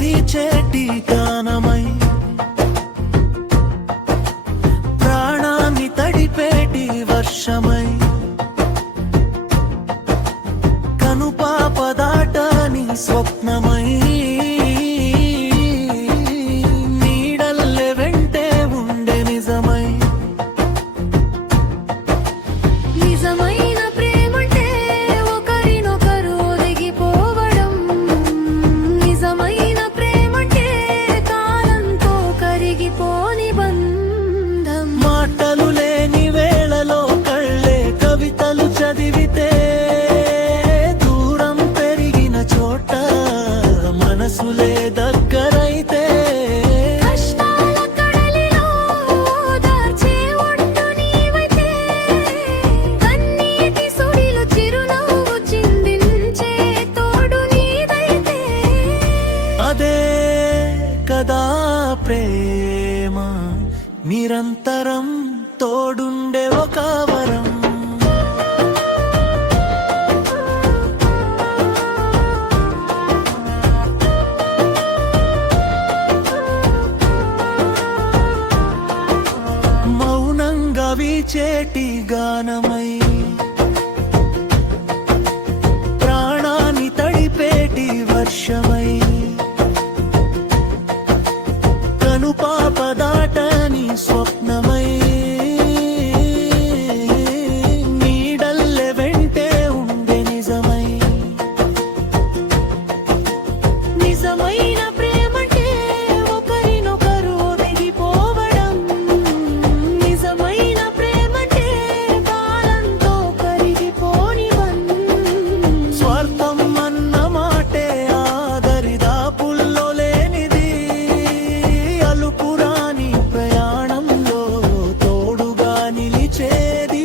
వీచేటి గానమై ప్రాణాన్ని తడిపేటి వర్షమై కనుపాప దాటని స్వప్నమై నీడల్లె వెంటే ఉండే నిజమై నిజమైన ప్రేమంటే ఒకరినొకరు ఒదిగిపోవడం నిజమైన ప్రేమంటే కాలంతో కరిగిపోని బంధం మాటలు లేని వేళలో కళ్ళే కవితలు చదివితే దూరం పెరిగిన చోట మనసులే దగ్గరైతే కష్టాల కడలిలో దార్చే ఒట్టు నీవైతే కన్నీటి సుడిలో చిరునవ్వు చిందించే తోడు నీదైతే అదే కదా ప్రేమ నిరంతరం తోడుండే ఒక వరం మౌనంగా వీచేటి గానమై ప్రాణాన్ని తడిపేటి వర్షమై కనుపాప దాటని స్వప్నమై నీడల్లె వెంటే ఉండే నిజమై నిజమైన ప్రేమంటే ఒకరినొకరు ఒదిగిపోవడం నిజమైన ప్రేమంటే కాలంతో కరిగిపోని బంధం స్వార్థం అన్న మాటే ఆదరిదాపుల్లో లేనిది అలుపురాని ప్రయాణంలో తోడుగా నిలిచేది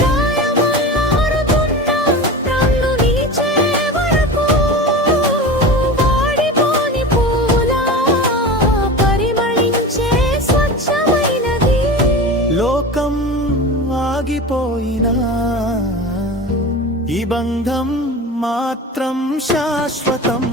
ప్రాయములారుతున్న రంగు నిలిచే వరకు వాడిపోని పూలా పరిమళించే స్వచ్ఛమైనది లోకం ఆగిపోయినా ఈ బంధం మాత్రం శాశ్వతం